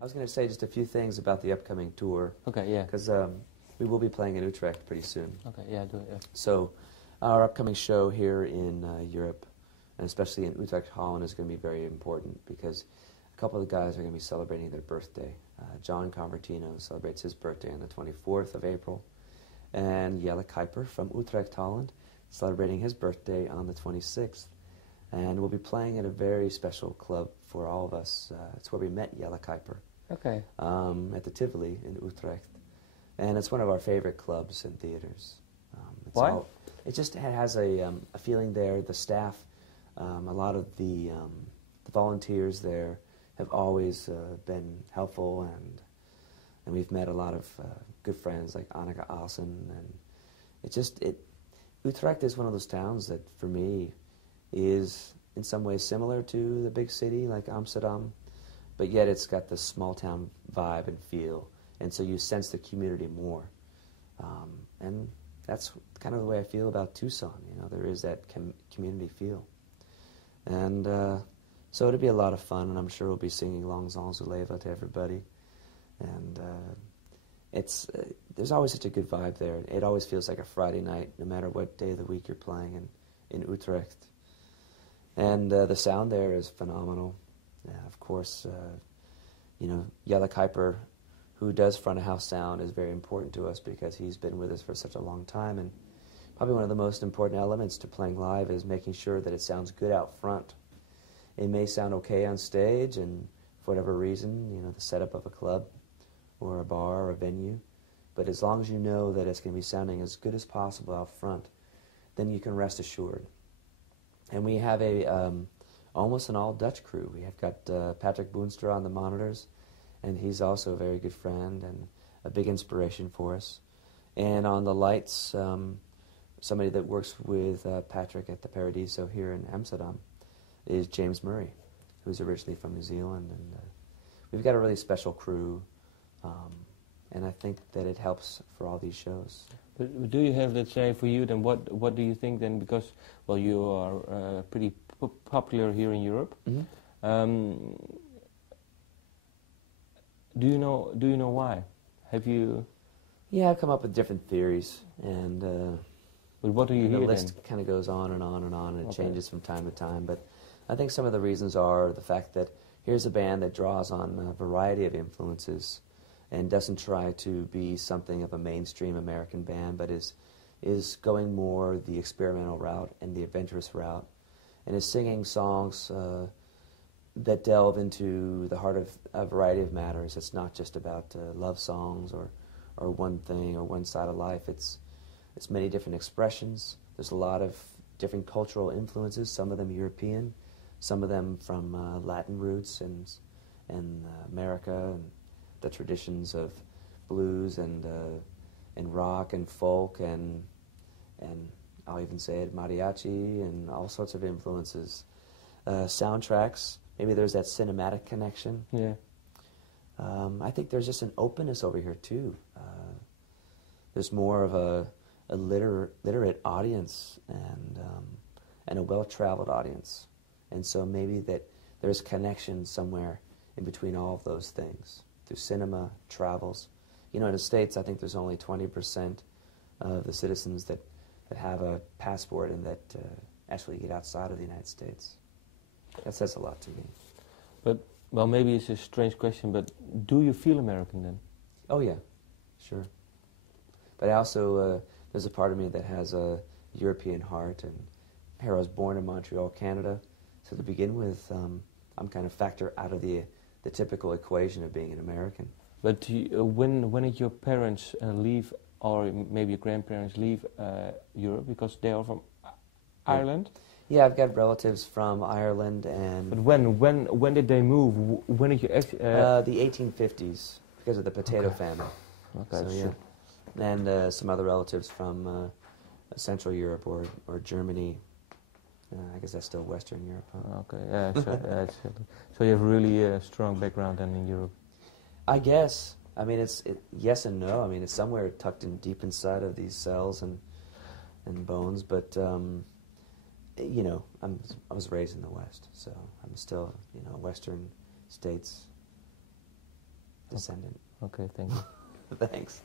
I was going to say just a few things about the upcoming tour. Okay, yeah. Because we will be playing in Utrecht pretty soon. Okay, yeah, do it. Yeah. So our upcoming show here in Europe, and especially in Utrecht, Holland, is going to be very important because a couple of the guys are going to be celebrating their birthday. John Convertino celebrates his birthday on the 24th of April, and Jelle Kuiper from Utrecht, Holland, celebrating his birthday on the 26th. And we'll be playing at a very special club for all of us. It's where we met Jelle Kuiper. Okay. At the Tivoli in Utrecht. And it's one of our favorite clubs and theaters. Why? It just has a feeling there. The staff, a lot of the volunteers there have always been helpful, and we've met a lot of good friends like Annika Assen, and Utrecht is one of those towns that for me is in some ways similar to the big city like Amsterdam, but yet it's got this small town vibe and feel, and so you sense the community more, and that's kind of the way I feel about Tucson. You know, there is that community feel, and so it'll be a lot of fun, and I'm sure we'll be singing Lang Zal Ze Leven to everybody, and there's always such a good vibe there. It always feels like a Friday night, no matter what day of the week you're playing in Utrecht. And the sound there is phenomenal. Of course, Jelle Kuiper, who does front of house sound, is very important to us because he's been with us for such a long time. And probably one of the most important elements to playing live is making sure that it sounds good out front. It may sound okay on stage, and for whatever reason, the setup of a club or a bar or a venue, but as long as you know that it's going to be sounding as good as possible out front, then you can rest assured. And we have almost an all-Dutch crew. We have got Patrick Boonstra on the monitors, and he's also a very good friend and a big inspiration for us. And on the lights, somebody that works with Patrick at the Paradiso here in Amsterdam is James Murray, who's originally from New Zealand. And we've got a really special crew, and I think that it helps for all these shows. But do you have, let's say, for you, then what do you think then? Because, well, you are pretty popular here in Europe. Mm-hmm. Do you know why? Have you? Yeah, I've come up with different theories, and but what do you hear? The list kind of goes on and on and on, and it changes from time to time. But I think some of the reasons are the fact that here's a band that draws on a variety of influences, and doesn't try to be something of a mainstream American band, but is going more the experimental route and the adventurous route, and is singing songs that delve into the heart of a variety of matters. It's not just about love songs or one thing or one side of life. It's many different expressions. There's a lot of different cultural influences, some of them European, some of them from Latin roots and America, and the traditions of blues and rock and folk and I'll even say it, mariachi and all sorts of influences. Soundtracks, maybe there's that cinematic connection. Yeah. I think there's just an openness over here too. There's more of a literate audience and a well-traveled audience, and so maybe that there's connection somewhere in between all of those things. Through cinema, travels. In the States, I think there's only 20% of the citizens that have a passport and that actually get outside of the United States. That says a lot to me. But, well, maybe it's a strange question, but do you feel American then? Oh, yeah, sure. But I also, there's a part of me that has a European heart, and here I was born in Montreal, Canada, so to begin with, I'm kind of factor out of the typical equation of being an American. But when did your parents leave, or maybe your grandparents leave Europe, because they are from Ireland? Yeah, I've got relatives from Ireland, and... But when did they move? When did you... the 1850s, because of the potato famine. Okay, so, sure. Yeah. And some other relatives from Central Europe or Germany. I guess that's still Western Europe. Huh? Okay, yeah. So you have a really strong background then in Europe. I guess. I mean, it's yes and no. I mean, it's somewhere tucked in deep inside of these cells and bones. But I was raised in the West, so I'm still Western States descendant. Okay, thank you. Thanks.